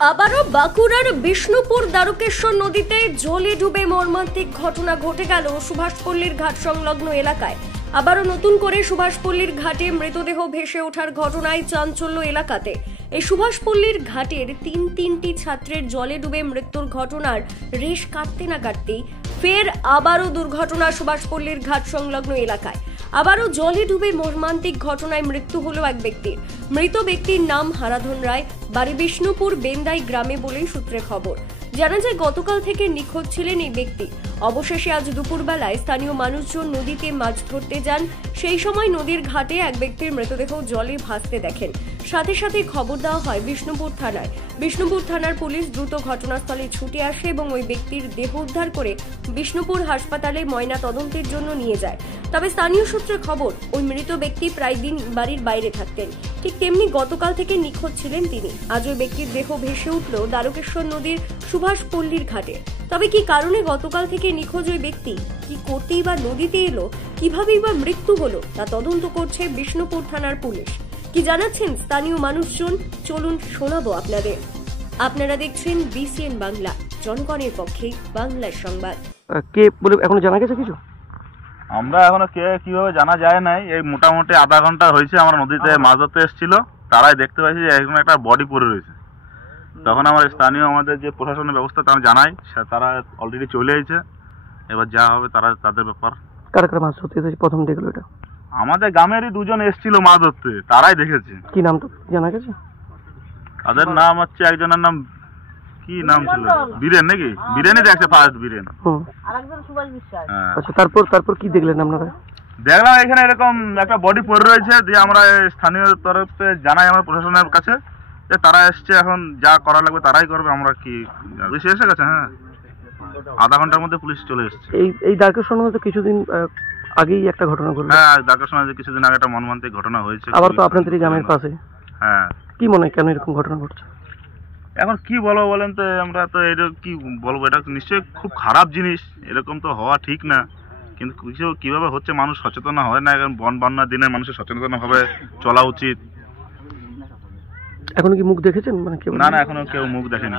আবারও বাঁকুড়ার বিষ্ণুপুর দ্বারকেশ্বর নদীতে জলে ডুবে মর্মান্তিক ঘটনা ঘটে গেল সুভাষপল্লীর ঘাট সংলগ্ন এলাকায়। আবারও নতুন করে সুভাষপল্লীর ঘাটে মৃতদেহ ভেসে ওঠার ঘটনায় চাঞ্চল্য এলাকাতে। এই সুভাষপল্লীর ঘাটের তিনটি ছাত্রের জলে ডুবে মৃত্যুর ঘটনার রেশ কাটতে না কাটতেই ফের আবারও দুর্ঘটনা সুভাষপল্লীর ঘাট সংলগ্ন এলাকায়। আবারও জলে ডুবে মর্মান্তিক ঘটনায় মৃত্যু হলো এক ব্যক্তির। মৃত ব্যক্তির নাম হারাধন রায়, বাড়ি বিষ্ণুপুর বেন্দাই গ্রামে বলেই সূত্রে খবর। জানা যায় গতকাল থেকে নিখোঁজ ছিলেন এই ব্যক্তি। অবশেষে আজ দুপুরবেলায় স্থানীয় মানুষজন নদীতে মাছ ধরতে যান। সেই সময় নদীর ঘাটে এক ব্যক্তির মৃতদেহ জলে ভাসতে দেখেন। সাথে সাথে খবর দেওয়া হয় বিষ্ণুপুর থানায়। বিষ্ণুপুর থানার পুলিশ দ্রুত ঘটনাস্থলে ছুটে আসে এবং ওই ব্যক্তির দেহ উদ্ধার করে বিষ্ণুপুর হাসপাতালে ময়না তদন্তের জন্য নিয়ে যায়। তবে স্থানীয় সূত্রে খবর, ওই মৃত ব্যক্তি প্রায় দিন বাড়ির বাইরে থাকতেন। ঠিক তেমনি গতকাল থেকে নিখোঁজ ছিলেন তিনি। আজ ওই ব্যক্তির দেহ ভেসে উঠল দ্বারকেশ্বর নদীর সুভাষপল্লীর ঘাটে। তবে কি কারণে গতকাল থেকে নিখোঁজ ওই ব্যক্তি, কি করতেই বা নদীতে এলো, কিভাবেই বা মৃত্যু হলো, তা তদন্ত করছে বিষ্ণুপুর থানার পুলিশ। কি জানাচ্ছেন স্থানীয় মানুষজন, চলুন শোনাবো আপনাদের। আপনারা দেখছেন বিসিএন বাংলা, জনগণের পক্ষে বাংলার সংবাদ। কে বলে এখনো জানা গেছে কিছু? আমরা এখনো কে কিভাবে জানা যায় নাই। এই মোটামুটি আধা ঘন্টা হয়েছে আমরা নদীতে মাছ ধরতে এসেছিল, তারাই দেখতে পাইছি যে এখানে একটা বডি পড়ে রয়েছে। তখন আমার স্থানীয় আমাদের যে প্রশাসনের ব্যবস্থা তারা জানাই, তারা অলরেডি চলে এসেছে। এবার যা হবে তারা তাদের ব্যাপার। কারা কারা মাছ ধরতে এসেছে প্রথম দেখলো এটা? আমাদের গ্রামেরই দুজন এসেছিল মাছ ধরতে, তারাই দেখেছে। কি নাম তো জানা গেছে? তাদের নাম হচ্ছে, একজনের নাম কি নাম ছিল, বীরেন নাকি? বীরেনই দেখছে ফার্স্ট, বীরেন। আচ্ছা, তারপর কি দেখলেন আপনারা? দেখলাম এখানে এরকম একটা বডি পড়ে রয়েছে। দিয়ে আমরা স্থানীয় তরফে জানাই আমার প্রশাসনের কাছে যে তারা এসছে, এখন যা করা লাগবে তারাই করবে। আমরা কি পুলিশ এসে গেছে? হ্যাঁ, আধা ঘন্টার মধ্যে পুলিশ চলে এসছে। এই দ্বারকেশ্বর নদীতে কিছুদিন আগেই একটা ঘটনা ঘটলো। হ্যাঁ, দ্বারকেশ্বর নদীতে কিছুদিন আগে একটা মর্মান্তিক ঘটনা হয়েছে। আবার তো আপনাদের গ্রামের পাশে। হ্যাঁ, কি মনে হয় কেন এরকম ঘটনা ঘটছে? এখন কি বলবো বলেন তো, আমরা তো এটা কি বলবো, এটা নিশ্চয়ই খুব খারাপ জিনিস, এরকম তো হওয়া ঠিক না। কিন্তু কিছু কিভাবে হচ্ছে মানুষ সচেতন হয় না। এখন বন বন্যার দিনে মানুষের সচেতন ভাবে চলা উচিত। এখনো কি মুখ দেখেছেন? মানে না, এখনো কেউ মুখ দেখেনি।